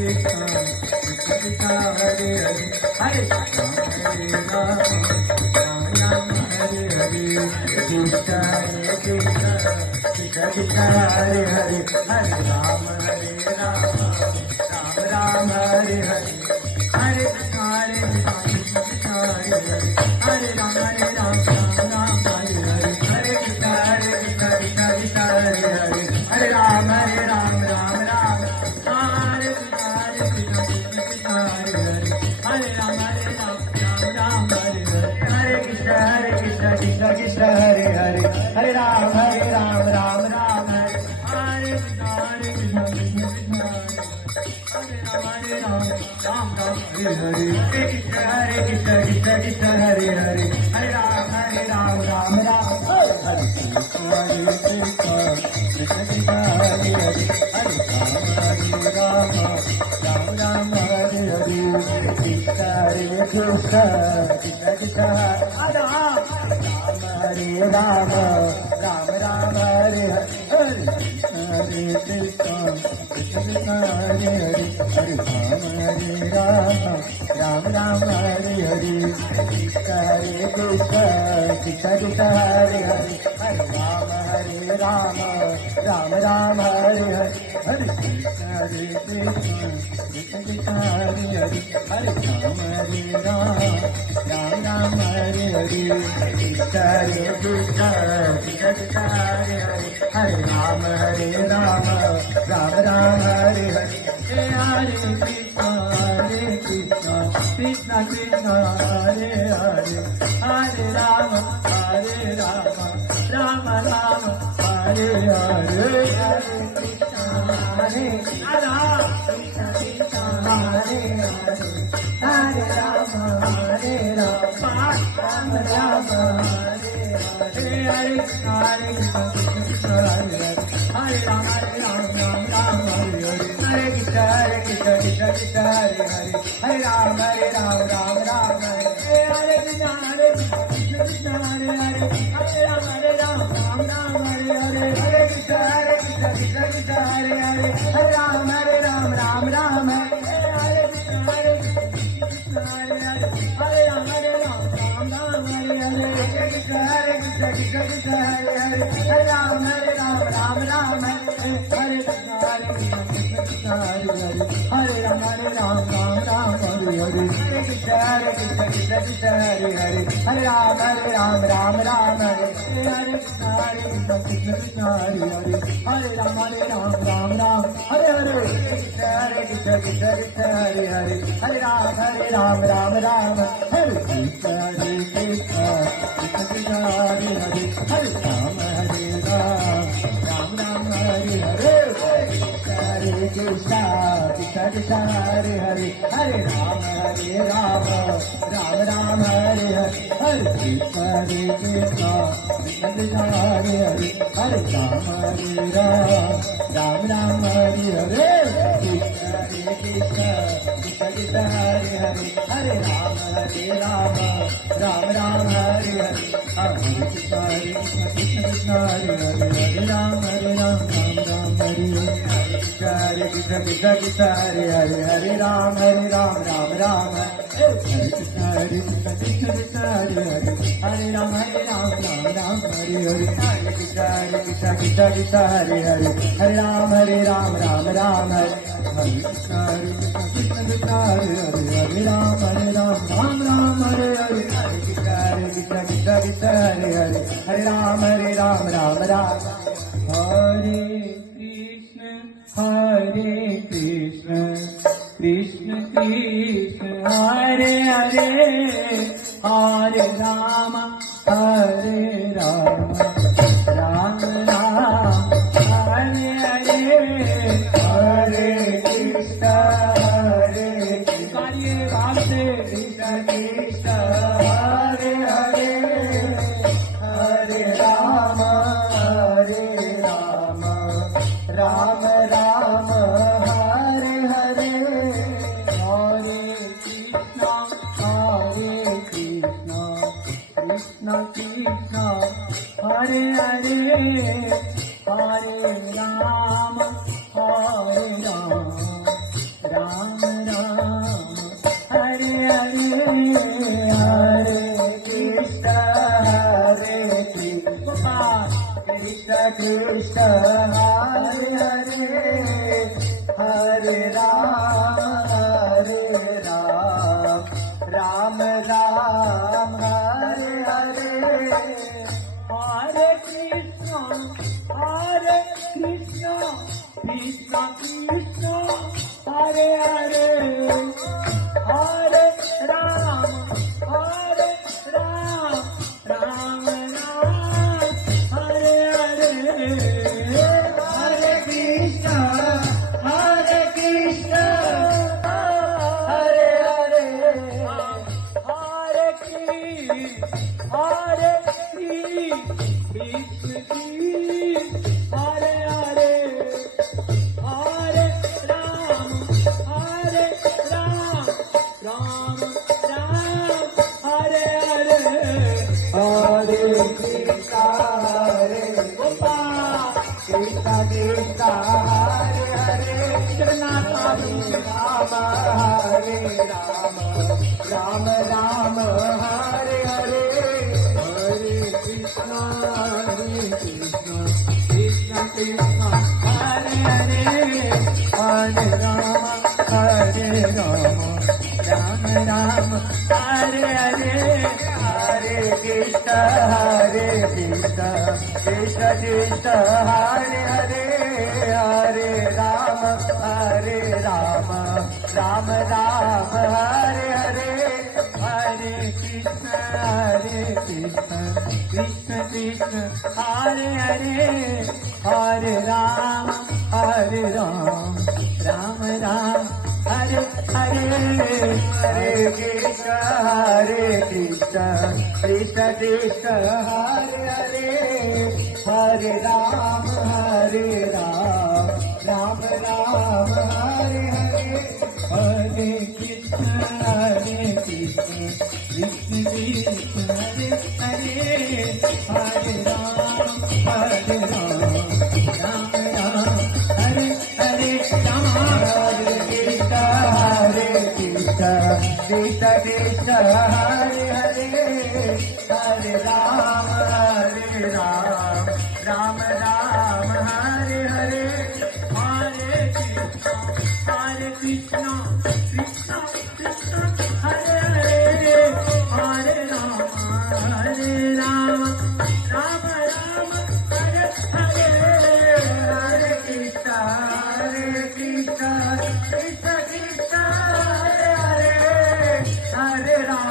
Hare Rama Krishna Krishna Hare Hare Hare Ram Hare Ram Ram Ram Hare Hare Hare Krishna Hare Krishna Hare Hare Hare Krishna Hare Krishna Hare Hare Hare Ram Hare Ram Ram Ram Hare Hare Hare Krishna Hare Gopal Krishna Krishna Hare Hare Jagannatha Rama Hare Rama Rama Rama Hare Hare Hare Krishna Krishna Krishna Hare Hare Hare Rama Hare Rama Rama Rama Hare Hare Hare Krishna Krishna Krishna Hare Hare Hare Rama Rama Rama Hare Hare Hare Krishna Krishna Krishna Hare Hare Hare Rama Rama Rama Hare Hare Hare Krishna Krishna Krishna Hare Hare Hare Rama Rama Rama Hare Hare Hare Krishna Krishna Krishna Hare Hare Hare Rama Rama Rama Hare Hare Rama Hare Krishna Krishna Krishna Hare Hare Hare Rama Rama Rama Hare Hare